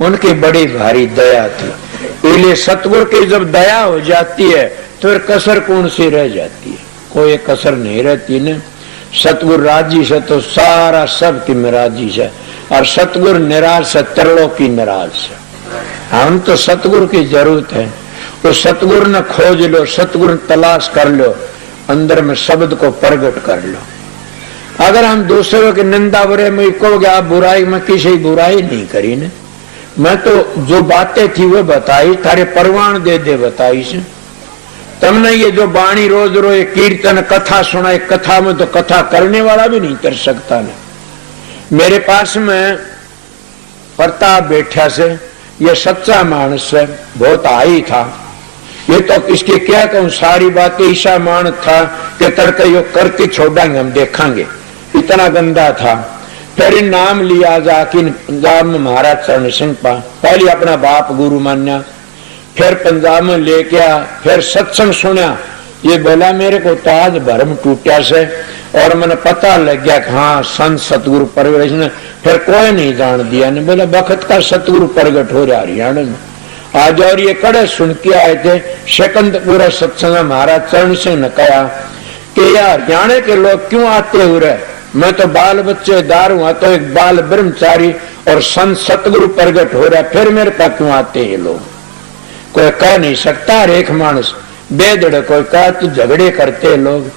उनकी बड़ी भारी दया थी। इसलिए सतगुरु की जब दया हो जाती है तो फिर कसर कौन सी रह जाती है? कोई कसर नहीं रहती न। सतगुरु राजी से तो सारा सब की राजी से, और सतगुरु निराश है, तरलों की निराश है। हम तो सतगुरु की जरूरत है। तो सतगुरु ने खोज लो, सतगुरु तलाश कर लो, अंदर में शब्द को प्रकट कर लो। अगर हम दूसरों की निंदा बुरे में कहोगे आप बुराई में, किसी बुराई नहीं करी ने। मैं तो जो बातें थी वो बताई, थारे परवान दे दे बताई से। तुमने ये जो बाणी रोज रोज कीर्तन कथा सुनाई, कथा में तो कथा करने वाला भी नहीं कर सकता ना। मेरे पास में प्रताप बैठा से, ये सच्चा मानस है, बहुत आई था। ये तो इसके क्या कहूं, सारी बातें ईशा मान था कि तड़के यो करके छोड़ेंगे, हम देखेंगे, इतना गंदा था। फिर नाम लिया जाके पंजाब में महाराज चरण सिंह पा, पहले अपना बाप गुरु मान्या, फिर पंजाब में लेके आ, फिर सत्संग सुना। ये बोला मेरे को तो आज भरम टूटा से, और मैंने पता लग गया कि हाँ संत सतगुरु प्रगट ने। फिर कोई नहीं जान दिया ने, बोला बखत का सतगुरु प्रगट हो रहा हरियाणा में आज। और ये कड़े सुन के आए थे शकंदपुरा सत्संग, महाराज चरण सिंह ने कहा कि यार हरियाणा के लोग क्यों आते हुए, मैं तो बाल बच्चे दार हुआ, तो एक बाल ब्रह्मचारी और संत सतगुरु प्रगट हो रहा, फिर मेरे पास क्यों आते हैं लोग? कोई कह नहीं सकता, एक मानस बेदड़ कोई कहा तो झगड़े करते लोग।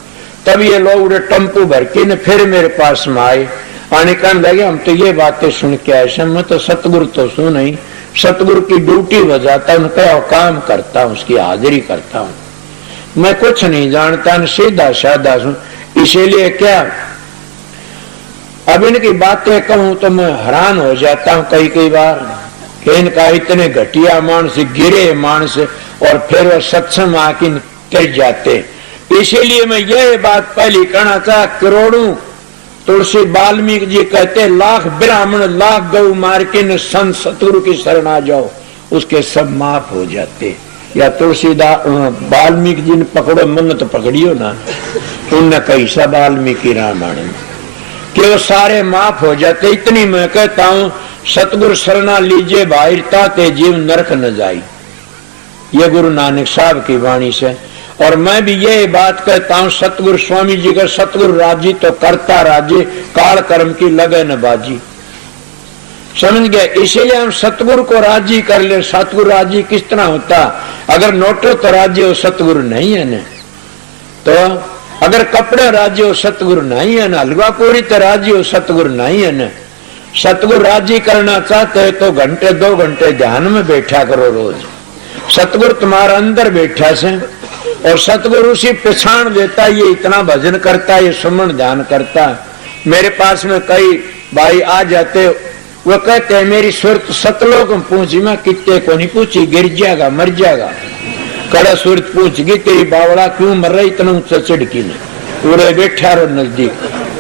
तब ये लोग उड़े टम्पू भर के न फिर मेरे पास में आए, आने कहने लगे हम तो ये बातें सुन के आए, मैं तो सतगुरु तो सुन नहीं, सतगुरु की ड्यूटी बजाता हूँ, क्या काम करता हूँ, उसकी हाजिरी करता हूँ, मैं कुछ नहीं जानता न, सीधा साधा हूँ। इसीलिए क्या अब इनकी बातें कहूं तो मैं हैरान हो जाता हूँ कई कई बार कि इनका इतने घटिया मानस, गिरे मानस, और फिर वो सत्संग आके तिर जाते। इसीलिए मैं यह बात पहली कहना चाह, करोड़ों तुलसी वाल्मीकि जी कहते लाख ब्राह्मण लाख गौ मार के न संत सतगुरु की शरण आ जाओ, उसके सब माफ हो जाते। या तुलसीदास वाल्मीकि जी ने पकड़ो मन तो पकड़ियो ना, उनने कही सब वाल्मीकि रामायण में कि वो सारे माफ हो जाते। इतनी मैं कहता हूं सतगुरु शरणा लीजिए भाईरता ते जीव नरक न जाई, ये गुरु नानक साहब की वाणी से। और मैं भी ये बात कहता हूं सतगुरु स्वामी जी का, सतगुरु राजी तो करता राजी, काल कर्म की लगे न बाजी, समझ गए। इसीलिए हम सतगुरु को राजी कर ले। सतगुरु राजी किस तरह होता, अगर नोटो तो राजी हो सतगुरु नहीं है न, तो अगर कपड़े राजी हो सतगुरु नहीं है ना, हलवा पूरी तो राजी हो सतगुरु नहीं है ना। सतगुरु राजी करना चाहते हो तो घंटे 2 घंटे ध्यान में बैठा करो रोज। सतगुरु तुम्हारा अंदर बैठा से, और सतगुरु उसी पहचान देता, ये इतना भजन करता, ये सुमन ध्यान करता। मेरे पास में कई भाई आ जाते, वो कहते हैं मेरी सुरत सतलोक में पूछी, मैं कितने को नहीं पूछी, गिर जाएगा मर जाएगा। कड़ा सूरत पूछ गई तेरी बावड़ा क्यों मर रही इतना ऊंचा चिड़की ने, पूरे बैठा रहो नजदीक,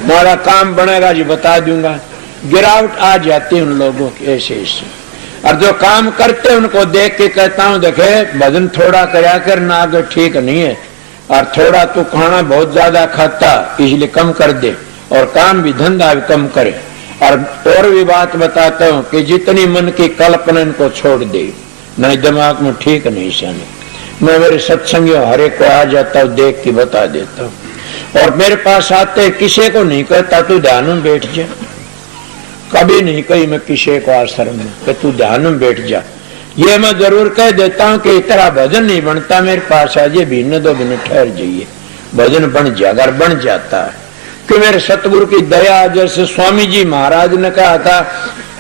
हमारा काम बनेगा जी बता दूंगा। गिरावट आ जाती उन लोगों की ऐसे ऐसे, और जो काम करते उनको देख के कहता हूँ देखे भजन थोड़ा कराया कर ना, अगर ठीक नहीं है, और थोड़ा तू खाना बहुत ज्यादा खाता इसलिए कम कर दे, और काम भी धंधा भी कम करे। और भी बात बताता हूँ कि जितनी मन की कल्पना इनको छोड़ दे, नहीं दिमाग में ठीक नहीं शानी। मैं मेरे सत्संगियों हर एक को आ जाता हूँ, देख के बता देता हूँ। और मेरे पास आते किसी को नहीं कहता तू ध्यान में बैठ जा, कभी नहीं कही मैं किसी को आश्रम में कि तू ध्यान में बैठ जा। ये मैं जरूर कह देता हूँ कि तेरा भजन नहीं बनता, मेरे पास आ जाए, भिन्न 2 मिनट ठहर जाइए, भजन बन जाए। अगर बन जाता है कि मेरे सतगुरु की दया, जैसे स्वामी जी महाराज ने कहा था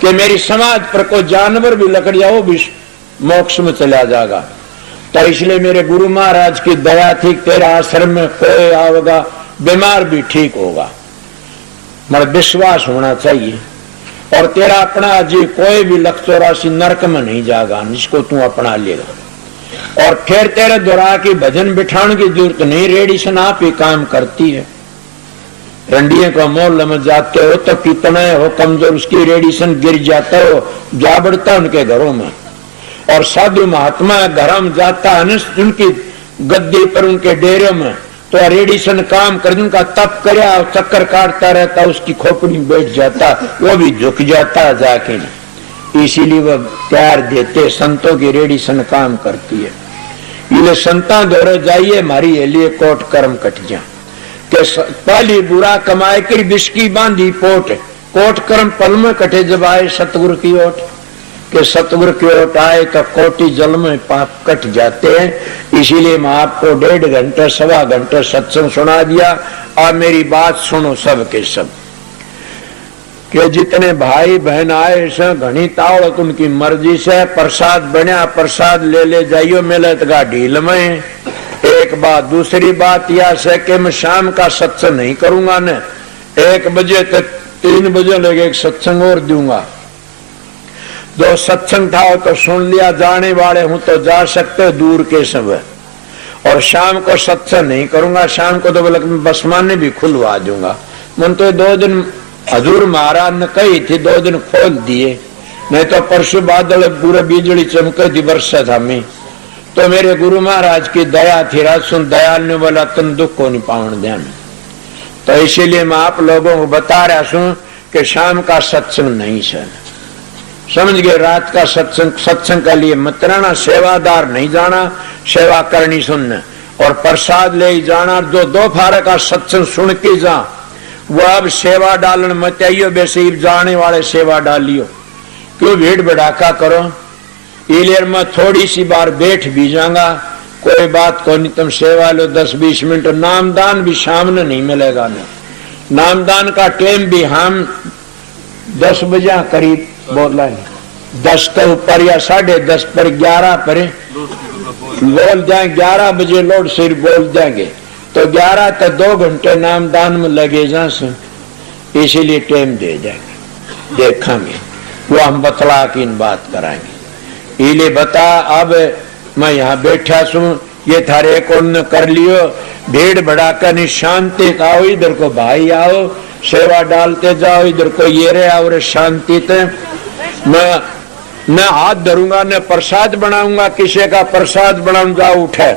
कि मेरी समाज पर कोई जानवर भी लकड़ जाए वो भी मोक्ष में चला जाएगा, तो इसलिए मेरे गुरु महाराज की दया थी, तेरा आश्रम में कोई आवेगा बीमार भी ठीक होगा, मेरा विश्वास होना चाहिए। और तेरा अपना जी कोई भी 184 नरक में नहीं जाएगा, जिसको तू अपना लेगा। और फिर तेरे द्वारा की भजन बिठाने की जरूरत नहीं, रेडिसन आप ही काम करती है। रंडिये को मोल में जाते हो तो कितने हो कमजोर, उसकी रेडिसन गिर जाता हो, जा बढ़ता उनके घरों में। और साधु महात्मा घर में जाता है उनकी गद्दी पर, उनके डेरे में, तो रेडिसन काम कर, उनका तप करया चक्कर काटता रहता, उसकी खोपड़ी में बैठ जाता, वो भी झुक जाता जाके। इसीलिए वह प्यार देते, संतों की रेडी सन काम करती है। ये संता दौरे जाइए हमारी लिए कोट कर्म कटिया के पहली बुरा कमाए कर बिस्की बांधी पोट, कोट कर्म पल में कटे जब आए सतगुरु की ओट, के सतगुरु की ओट आए तो कोटि जल में पाप कट जाते हैं। इसीलिए मैं आपको 1.5 घंटे 1.25 घंटे सत्संग सुना दिया। और मेरी बात सुनो सब के सब, कि जितने भाई बहन आए से घनी तावत उनकी मर्जी से प्रसाद बना, प्रसाद ले जाइयो मिलत का ढील में। एक बात, दूसरी बात यह है कि मैं शाम का सत्संग नहीं करूंगा न, 1 बजे तक 3 बजे लगे एक सत्संग और दूंगा। जो सत्संग था तो सुन लिया, जाने वाले हूं तो जा सकते दूर के सब। और शाम को सत्संग नहीं करूंगा, शाम को तो बसमाने भी खुलवा दूंगा। मन तो 2 दिन हजूर महाराज ने कही थी, 2 दिन खोल दिए, नहीं तो परसों बादल पूरे बिजली चमके थी वर्षा था में। तो मेरे गुरु महाराज की दया थी, राज सुन दयाल ने बोला तुम दुख को नहीं पावन ध्यान। तो इसीलिए मैं आप लोगों को बता रहा हूं कि शाम का सत्संग नहीं सर, समझ गए। रात का सत्संग के लिए मत रहना, सेवादार नहीं जाना, सेवा करनी सुनना और प्रसाद ले जाना। जो 2 फारे का सत्संग सुन के जा, वो अब सेवा डालन मत आइयो, वैसे जाने वाले सेवा डालियो, क्यों भीड़ भड़ाका करो। इलेर में थोड़ी सी बार बैठ भी जाऊंगा, कोई बात को नहीं, तुम सेवा लो 10-20 मिनट। नामदान भी सामने नहीं मिलेगा ना, नामदान का टाइम भी हम 10 बजे करीब बोला है, 10 के ऊपर या 10:30 पर 11 पर बोल जाए, 11 बजे लोड सिर बोल जाएंगे तो 11 तक 2 घंटे नामदान में लगे जा से, इसीलिए टाइम दे जाएंगे, देखेंगे वो हम बतला की इन बात कराएंगे। इले बता, अब मैं यहाँ बैठा सू, ये थारे कौन कर लियो, भीड़ भड़ाका नहीं, शांति का आओ, इधर को भाई आओ, सेवा डालते जाओ, इधर को ये रे आओ रे शांति ते। मैं न हाथ धरूंगा न प्रसाद बनाऊंगा, किसी का प्रसाद बनाऊंगा उठे